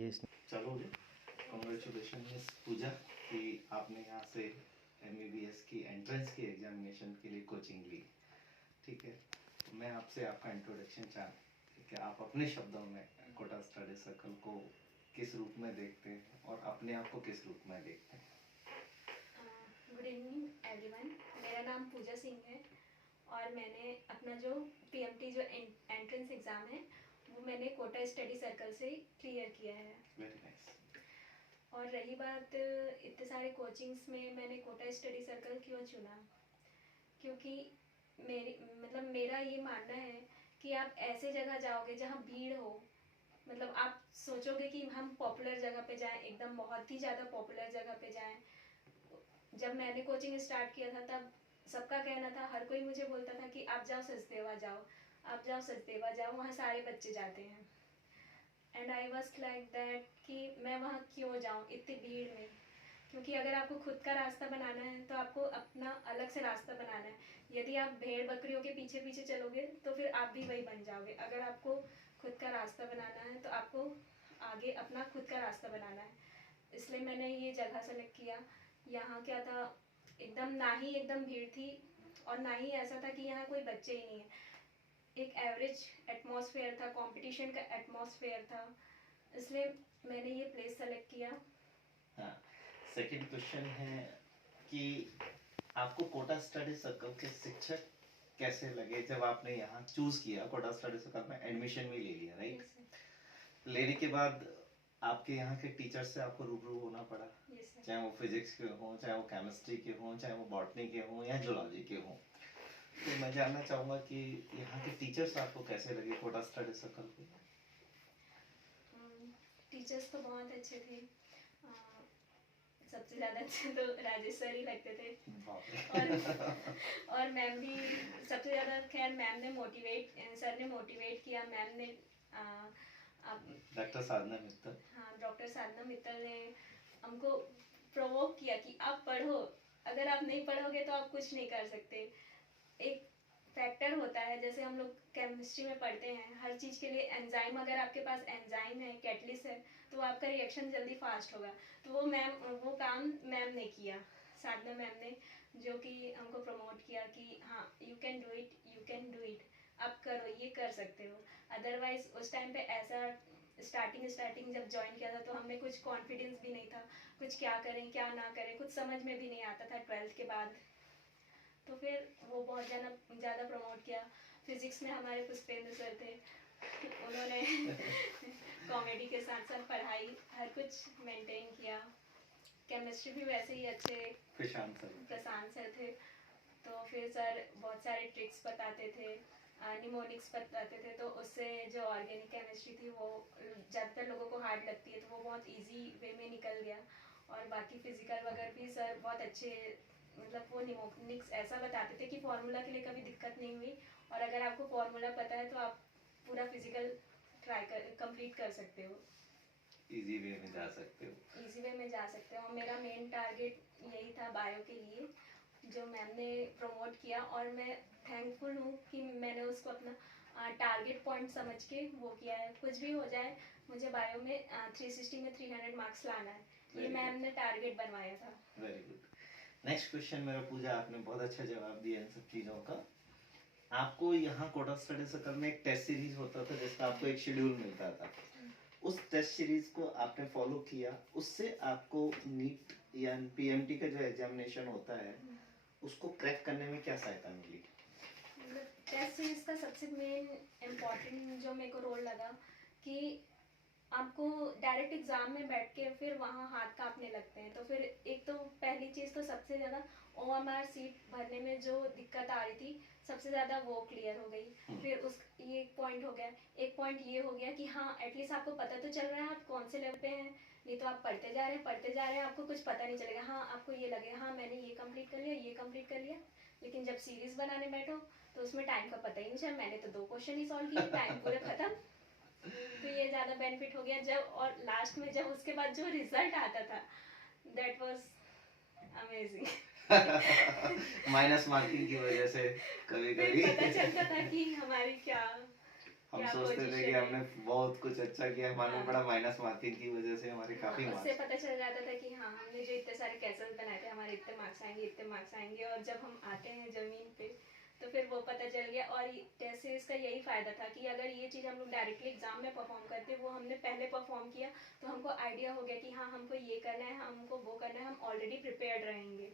ये चलो जी, congratulation miss पूजा कि आपने यहाँ से एमबीबीएस की एंट्रेंस की एग्जामिनेशन के लिए कोचिंग ली। ठीक है, तो मैं आपसे आपका इंट्रोडक्शन कि आप अपने शब्दों में कोटा स्टडी सर्कल को किस रूप में देखते हैं और अपने आप को किस रूप में देखते हैं। गुड इवनिंग एवरीवन, मेरा नाम पूजा सिंह है और मैंने अपना जो पीएमटी जो एंट्रेंस एग्ज़ाम है वो मैंने कोटा स्टडी सर्कल से क्लियर किया है। Very nice. और रही बात इतने सारे कोचिंग्स में मैंने कोटा स्टडी सर्कल क्यों चुना, क्योंकि मेरा ये मानना है कि आप ऐसे जगह जाओगे जहाँ भीड़ हो। मतलब आप सोचोगे कि हम पॉपुलर जगह पे जाएं, एकदम बहुत ही ज़्यादा पॉपुलर जगह पे जाएं। जब मैंने कोचिंग स्टार्ट किया था तब सबका कहना था, हर कोई मुझे बोलता था कि आप जाओ सचदेवा जाओ, आप जाओ सचदेवा जाओ, वहाँ सारे बच्चे जाते हैं। And I was like that कि मैं वहाँ क्यों जाऊँ इतनी भीड़ में, क्योंकि अगर आपको खुद का रास्ता बनाना है तो आपको अपना अलग से रास्ता बनाना है। यदि आप भेड़ बकरियों के पीछे पीछे चलोगे तो फिर आप भी वही बन जाओगे। अगर आपको खुद का रास्ता बनाना है तो आपको आगे अपना खुद का रास्ता बनाना है। इसलिए मैंने ये जगह सेलेक्ट किया। यहाँ क्या था, एकदम ना ही एकदम भीड़ थी और ना ही ऐसा था कि यहाँ कोई बच्चे ही नहीं है। एक एवरेज एटमॉस्फेयर था, कंपटीशन का एटमॉस्फेयर था, इसलिए मैंने ये प्लेस सेलेक्ट किया। हाँ, सेकंड क्वेश्चन है कि आपको कोटा स्टडी सर्कल के शिक्षक कैसे लगे जब आपने यहाँ चूज किया, कोटा स्टडी सर्कल में एडमिशन भी ले लिया, राइट? लेने के बाद आपके यहाँ के टीचर से आपको रूबरू होना पड़ा, चाहे वो फिजिक्स के हों, चाहे वो केमिस्ट्री के हों, चाहे वो बॉटनी के हों या जूलॉजी के हों। तो मैं जानना चाहूँगा कि यहाँ के टीचर्स आपको कैसे लगे कोटा स्टडी सर्कल के? टीचर्स तो बहुत अच्छे थे। सबसे ज़्यादा अच्छे तो राजेश सर ही लगते थे और मैम भी सबसे ज़्यादा। खैर मैम ने सर ने मोटिवेट किया। मैम ने डॉक्टर साधना मित्तल, हाँ, डॉक्टर साधना मित्तल ने हमको प्रोवोक किया कि आप पढ़ो, अगर आप नहीं पढ़ोगे तो आप कुछ नहीं कर सकते। एक फैक्टर होता है, जैसे हम लोग केमिस्ट्री में पढ़ते हैं, हर चीज़ के लिए एंजाइम, अगर आपके पास एंजाइम है, कैटलिस्ट है, तो आपका रिएक्शन जल्दी फास्ट होगा। तो वो काम मैम ने किया, साधना मैम ने, जो कि हमको प्रमोट किया कि हाँ, you can do it, you can do it, आप करो, ये कर सकते हो। अदरवाइज उस टाइम पे ऐसा स्टार्टिंग जब ज्वाइन किया था तो हमें कुछ कॉन्फिडेंस भी नहीं था, कुछ क्या करें क्या ना करें, कुछ समझ में भी नहीं आता था 12th के बाद। तो फिर वो बहुत ज़्यादा प्रमोट किया। फिजिक्स में हमारे पुष्पेंद्र सर थे, उन्होंने कॉमेडी के साथ साथ पढ़ाई हर कुछ मेंटेन किया। केमिस्ट्री भी वैसे ही अच्छे प्रशांत सर थे। तो फिर सर बहुत सारे ट्रिक्स बताते थे, निमोनिक्स बताते थे, तो उससे जो ऑर्गेनिक केमिस्ट्री थी वो ज़्यादातर लोगों को हार्ड लगती है, तो वो बहुत इजी वे में निकल गया। और बाकी फिजिकल वगैरह भी सर बहुत अच्छे, मतलब वो निमोनिक्स ऐसा बताते थे कि फॉर्मूला के लिए कभी दिक्कत नहीं हुई। और अगर आपको फॉर्मूला पता है तो आप पूरा फिजिकल कंप्लीट कर सकते हो, इजी वे में जा सकते हो। इजी वे में जा सकते हो। मेरा मेन टारगेट यही था बायो के लिए, जो मैम ने प्रमोट किया, और मैं थैंकफुल हूँ कि मैंने उसको अपना टारगेट पॉइंट समझ के वो किया है। कुछ भी हो जाए, मुझे बायो में 360 में 300 मार्क्स लाना है, ये मैम ने टारगेट बनवाया था। Very good. नेक्स्ट क्वेश्चन मेरा पूजा, आपने बहुत अच्छा जवाब दिया इन सब चीज़ों का। आपको यहाँ कोटा स्टडी सर्कल में एक टेस्ट सीरीज होता था जिसका आपको एक शेड्यूल मिलता था, उस टेस्ट सीरीज को आपने फॉलो किया, उससे आपको नीट या पीएमटी का जो एग्जामिनेशन होता है उसको क्रैक करने में क्या सहायता मिली? टेस्ट सीरीज का सबसे मेन इम्पॉर्टेंट जो मेरे को रोल लगा कि आपको डायरेक्ट एग्जाम में बैठ के फिर वहाँ हाथ कांपने लगते हैं। तो फिर एक तो पहली चीज़ तो सबसे ज़्यादा OMR सीट भरने में जो दिक्कत आ रही थी, सबसे ज़्यादा वो क्लियर हो गई। फिर ये एक पॉइंट हो गया। एक पॉइंट ये हो गया कि हाँ, एटलीस्ट आपको पता तो चल रहा है आप कौन से लेवल पे हैं। नहीं तो आप पढ़ते जा रहे हैं, आपको कुछ पता नहीं चलेगा। हाँ, आपको ये लगेगा हाँ मैंने ये कंप्लीट कर लिया, ये कंप्लीट कर लिया, लेकिन जब सीरीज बनाने बैठो तो उसमें टाइम का पता ही नहीं चला। मैंने तो 2 क्वेश्चन ही सॉल्व किए, टाइम पूरा खत्म। तो ये ज़्यादा बेनिफिट हो गया जब, और लास्ट में जब उसके बाद जो रिजल्ट आता था, that was amazing. Minus marking की वजह से कभी कभी पता चलता था कि हमारी क्या हम क्या सोचते थे कि पोजीशन है। हमने बहुत कुछ अच्छा किया, मालूम हाँ। पड़ा माइनस मार्किंग की वजह से हमारे काफी हाँ, उससे मार्क्स। पता चल जाता था कि हाँ हमने जो इतने सारे कैसेस बनाए थे हमारे इतने मार्क्स आएंगे, इतने मार्क्स आएंगे, और जब हम आते हैं जमीन पे तो फिर वो पता चल गया। और जैसे इसका यही फायदा था कि अगर ये चीज़ हम लोग डायरेक्टली एग्जाम में परफॉर्म करते, वो हमने पहले परफॉर्म किया तो हमको आइडिया हो गया कि हाँ हमको ये करना है, हमको वो करना है, हम ऑलरेडी प्रिपेयर्ड रहेंगे।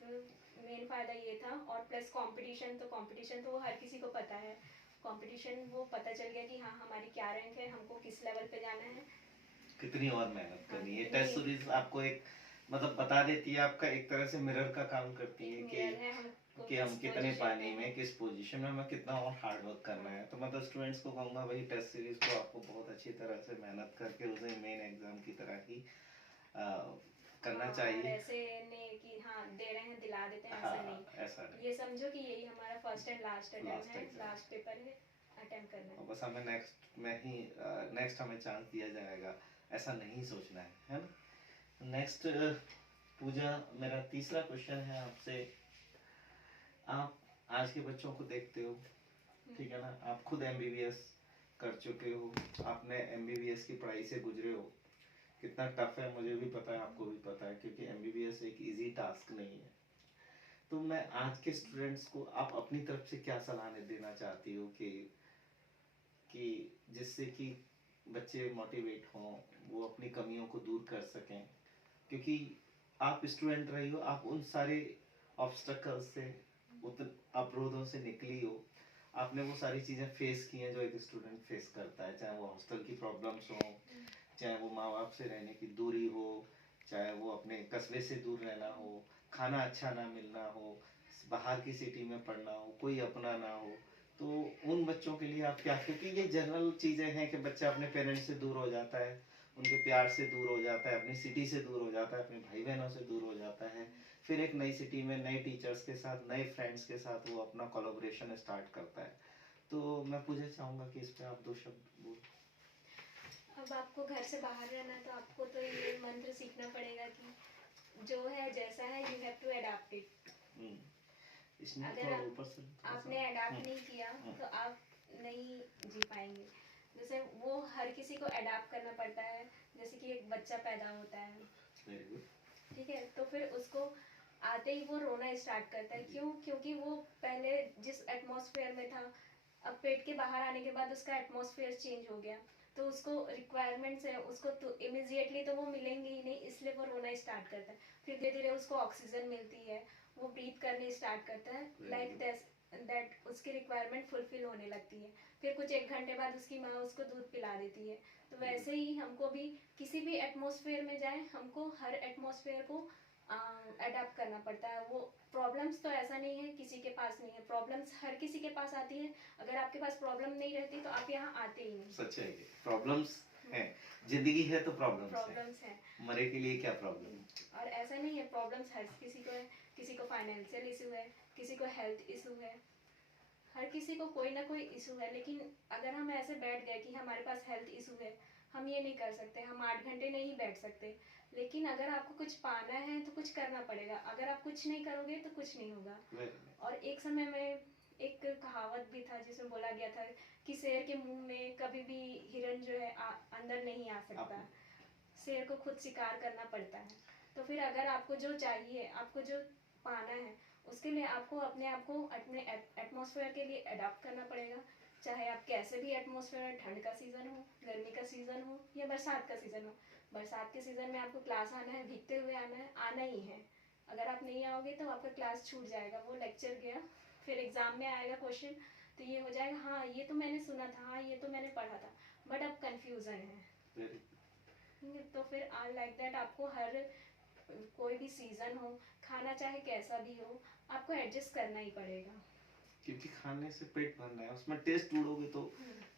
तो मेन फायदा ये था। और प्लस कंपटीशन तो वो हर किसी को पता है। कंपटीशन वो पता चल गया कि हाँ हमारी क्या रैंक है, हमको किस लेवल पे जाना है। कितनी और मेहनत हाँ, करनी है। कितनी टेस्ट सीरीज आपको एक मतलब बता देती है, आपका एक तरह से मिरर का काम करती है एक कि मिरर है हमको हम किस कितने पोजीशन पानी पे में हैं। किस पोजीशन में, हमें कितना और हार्ड वर्क करना है। तो मतलब स्टूडेंट्स को कहूँगा भाई टेस्ट सीरीज को आपको बहुत अच्छी तरह से मेहनत करके उसे मेन एग्जाम की तरह ही करना हाँ, और चाहिए। ऐसे नहीं कि हाँ दे रहे हैं दिला देते हैं, हाँ, ऐसा नहीं। ऐसा नहीं। ये समझो कि यही हमारा first and last attempt last है, एग्जाम, लास्ट पेपर है, अटेम्प्ट करना और है। बस हमें नेक्स्ट हमें चांस दिया जाएगा, ऐसा नहीं सोचना है ना। नेक्स्ट पूजा, मेरा तीसरा क्वेश्चन है आपसे। आप आज के बच्चों को देखते हो, ठीक है ना, आप खुद एमबीबीएस कर चुके हो, आपने एमबीबीएस की पढ़ाई से गुजरे हो। कितना टफ है मुझे भी पता है, आपको भी पता है, क्योंकि एमबीबीएस एक इजी टास्क नहीं है। तो मैं आज के स्टूडेंट्स को आप अपनी तरफ से क्या सलाह देना चाहती हो कि जिससे कि बच्चे मोटिवेट हों, वो अपनी कमियों को दूर कर सकें, क्योंकि आप स्टूडेंट रही हो, आप उन सारे ऑब्स्टकल्स से, उन अवरोधों से निकली हो, आपने वो सारी चीज़ें फेस की हैं जो एक स्टूडेंट फेस करता है, चाहे वो हॉस्टल की प्रॉब्लम्स हो, चाहे वो माँ बाप से रहने की दूरी हो, चाहे वो अपने कस्बे से दूर रहना हो, खाना अच्छा ना मिलना हो, बाहर की सिटी में पढ़ना हो, कोई अपना ना हो। तो उन बच्चों के लिए आप क्या, क्योंकि ये जनरल चीज़ें हैं कि बच्चा अपने पेरेंट्स से दूर हो जाता है, उनके प्यार से दूर हो जाता है, अपनी सिटी से दूर हो जाता है, अपने भाई बहनों से दूर हो जाता है, फिर एक नई सिटी में नए टीचर्स के साथ, नए फ्रेंड्स के साथ वो अपना कोलैबोरेशन स्टार्ट करता है। तो मैं पूछना चाहूँगा कि इस पर आप दो शब्द बोल। अब आपको घर से बाहर रहना है तो आपको तो ये मंत्र सीखना पड़ेगा कि जो है जैसा है you have to adopt it. इसमें अगर थोड़ा ऊपर से आपने अडॉप्ट नहीं किया तो आप नहीं जी पाएंगे। जैसे वो हर किसी को अडॉप्ट करना पड़ता है। जैसे कि एक बच्चा पैदा होता है, वेरी गुड। ठीक है, तो फिर उसको आते ही वो रोना स्टार्ट करता है। क्यों? क्योंकि वो पहले जिस एटमॉस्फेयर में था, अब पेट के बाहर आने के बाद उसका एटमॉस्फेयर चेंज हो गया, तो उसको रिक्वायरमेंट्स है, उसको तो इमिजिएटली तो वो मिलेंगे ही नहीं, इसलिए वो रोना स्टार्ट करता है। फिर धीरे धीरे उसको ऑक्सीजन मिलती है, वो ब्रीथ करने स्टार्ट करता है, लाइक दैट उसकी रिक्वायरमेंट फुलफिल होने लगती है। फिर कुछ एक घंटे बाद उसकी माँ उसको दूध पिला देती है। तो वैसे ही हमको भी किसी भी एटमॉस्फेयर में जाए, हमको हर एटमॉस्फेयर को अडेप्ट करना पड़ता है। वो प्रॉब्लम्स तो ऐसा नहीं है किसी के पास नहीं है, प्रॉब्लम्स हर किसी के पास आती है। अगर आपके पास प्रॉब्लम नहीं रहती तो आप यहाँ आते ही नहीं। सच है, प्रॉब्लम्स हैं, जिंदगी है तो प्रॉब्लम्स हैं। मरे के लिए क्या प्रॉब्लम। और ऐसा नहीं है, प्रॉब्लम्स हर किसी को है। किसी को फाइनेंशियल इशू है, किसी को हेल्थ इशू है, हर किसी को कोई ना कोई इशू है। लेकिन अगर हम ऐसे बैठ गए कि हमारे पास हेल्थ इशू है, हम ये नहीं कर सकते, हम 8 घंटे नहीं बैठ सकते। लेकिन अगर आपको कुछ पाना है तो कुछ करना पड़ेगा। अगर आप कुछ नहीं करोगे तो कुछ नहीं होगा। और एक समय में एक कहावत भी था जिसमें बोला गया था कि शेर के मुंह में कभी भी हिरन जो है अंदर नहीं आ सकता। शेर को खुद शिकार करना पड़ता है। तो फिर अगर आपको जो चाहिए, आपको जो पाना है, उसके लिए आपको अपने आप को अपने एटमॉस्फेयर के लिए अडॉप्ट करना पड़ेगा। चाहे आप कैसे भी एटमॉस्फेयर, ठंड का सीजन हो, गर्मी का सीजन हो या बरसात का सीजन हो। बरसात के सीजन में आपको क्लास आना है, भीगते हुए आना है, आना ही है। अगर आप नहीं आओगे तो आपका क्लास छूट जाएगा, वो लेक्चर गया। फिर एग्जाम में आएगा क्वेश्चन तो ये हो जाएगा, हाँ ये तो मैंने सुना था, हाँ ये तो मैंने पढ़ा था, बट अब कंफ्यूजन है। तो फिर लाइक दैट आपको हर कोई भी सीजन हो, खाना चाहे कैसा भी हो, आपको एडजस्ट करना ही पड़ेगा। क्योंकि खाने से पेट भरना है, उसमें टेस्ट ढूंढोगे तो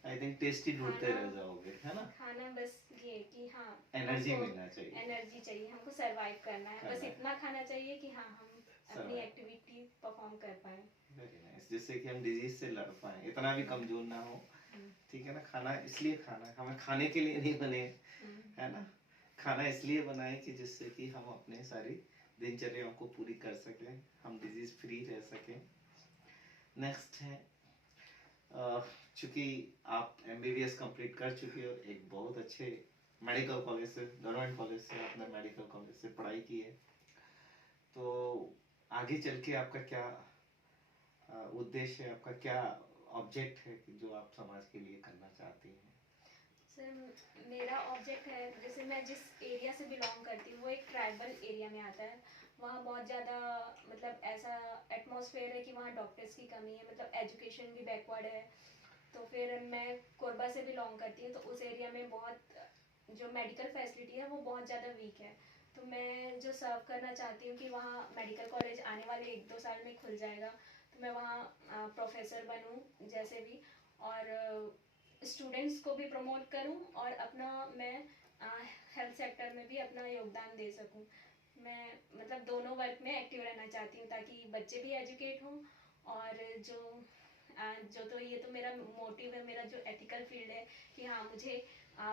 आई थिंक टेस्ट ही ढूंढते रह जाओगे, है ना। खाना बस ये कि हाँ एनर्जी मिलना चाहिए, एनर्जी चाहिए, हमको सरवाइव करना है, बस इतना खाना चाहिए कि हाँ हम अपनी एक्टिविटी परफॉर्म कर पाए। वेरी नाइस, जिससे कि हम डिजीज से लड़ पाए, इतना भी कमजोर ना हो, ठीक है ना। खाना इसलिए खाना है, हमें खाने के लिए नहीं बने, है ना। खाना इसलिए बनाए कि जिससे कि हम अपने सारी दिनचर्याओं को पूरी कर सकें, हम डिजीज फ्री रह सकें। नेक्स्ट है चूंकि आप एमबीबीएस कंप्लीट कर चुके हो एक बहुत अच्छे मेडिकल कॉलेज से, गवर्नमेंट कॉलेज से, आपने मेडिकल कॉलेज से पढ़ाई की है, तो आगे चल के आपका क्या उद्देश्य है, आपका क्या ऑब्जेक्ट है कि जो आप समाज के लिए करना चाहती हैं? सर मेरा ऑब्जेक्ट है, जैसे मैं जिस एरिया से बिलोंग करती हूँ वो एक ट्राइबल एरिया में आता है। वहाँ बहुत ज़्यादा मतलब ऐसा एटमॉस्फेयर है कि वहाँ डॉक्टर्स की कमी है, मतलब एजुकेशन भी बैकवर्ड है। तो फिर मैं कोरबा से बिलोंग करती हूँ, तो उस एरिया में बहुत जो मेडिकल फैसिलिटी है वो बहुत ज़्यादा वीक है। तो मैं जो सर्व करना चाहती हूँ कि वहाँ मेडिकल कॉलेज आने वाले 1-2 साल में खुल जाएगा, तो मैं वहाँ प्रोफेसर बनूँ जैसे भी, और स्टूडेंट्स को भी प्रमोट करूं, और अपना मैं हेल्थ सेक्टर में भी अपना योगदान दे सकूं। मैं मतलब दोनों वर्क में एक्टिव रहना चाहती हूँ ताकि बच्चे भी एजुकेट हों, और जो तो ये तो मेरा मोटिव है, मेरा जो एथिकल फील्ड है कि हाँ मुझे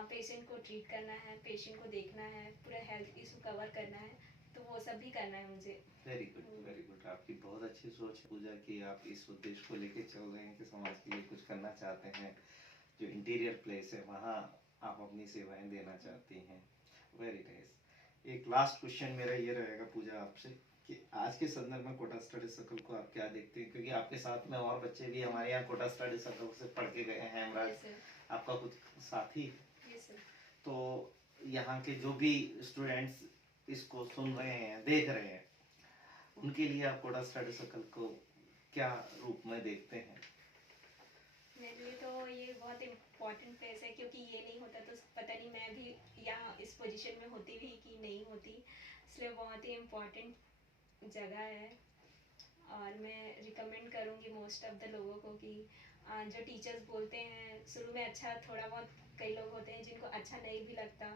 पेशेंट को ट्रीट करना है, पेशेंट को देखना है, पूरा हेल्थ इशू कवर करना है, तो वो सब भी करना है मुझे। Very good, very good. आपकी बहुत अच्छी सोच है पूजा कि आप इस उद्देश्य को लेके चल रहे हैं कि समाज के लिए कुछ करना चाहते हैं। जो इंटीरियर प्लेस है वहाँ आप अपनी सेवाएं देना चाहती हैं। Very nice. एक लास्ट क्वेश्चन मेरा ये रहेगा पूजा आपसे कि आज के संदर्भ में कोटा स्टडी सर्कल को आप क्या देखते हैं, क्योंकि आपके साथ में और बच्चे भी हमारे यहाँ कोटा स्टडी सर्कल से पढ़ के गए हैं। Hemraj Yes, sir. आपका कुछ साथी है, Yes, sir. तो यहाँ के जो भी स्टूडेंट्स इसको सुन रहे हैं, देख रहे हैं, उनके लिए आप कोटा स्टडी सर्कल को क्या रूप में देखते हैं? मेरे लिए तो ये बहुत इम्पोर्टेंट प्लेस है, क्योंकि ये नहीं होता तो पता नहीं मैं भी यहाँ इस पोजीशन में होती भी कि नहीं होती, इसलिए बहुत ही इम्पोर्टेंट जगह है। और मैं रिकमेंड करूँगी मोस्ट ऑफ द लोगों को कि जो टीचर्स बोलते हैं शुरू में अच्छा, थोड़ा बहुत कई लोग होते हैं जिनको अच्छा नहीं भी लगता,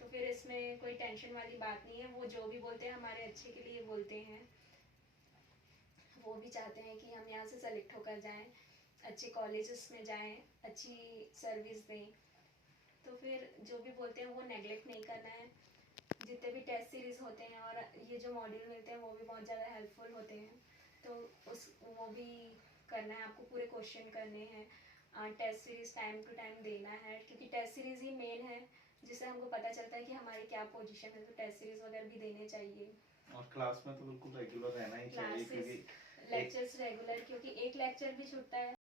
तो फिर इसमें कोई टेंशन वाली बात नहीं है। वो जो भी बोलते हैं हमारे अच्छे के लिए बोलते हैं। वो भी चाहते हैं कि हम यहाँ से सेलेक्ट होकर जाएं, अच्छे कॉलेजेस में जाएं, अच्छी सर्विस दें। तो फिर जो भी बोलते हैं वो नेगलेक्ट नहीं करना है। जितने भी टेस्ट सीरीज होते हैं और ये जो मॉड्यूल मिलते हैं वो भी बहुत ज़्यादा हेल्पफुल होते हैं, तो वो भी करना है आपको, पूरे क्वेश्चन करने हैं। Test series time to time देना है, क्योंकि टेस्ट सीरीज ही मेन है जिससे हमको पता चलता है कि हमारी क्या पोजीशन है, तो टेस्ट सीरीज वगैरह भी देने चाहिए। और क्लास में तो बिल्कुल रेगुलर रहना ही चाहिए, क्लासेस क्योंकि लेक्चर्स रेगुलर, क्योंकि एक लेक्चर भी छूटता है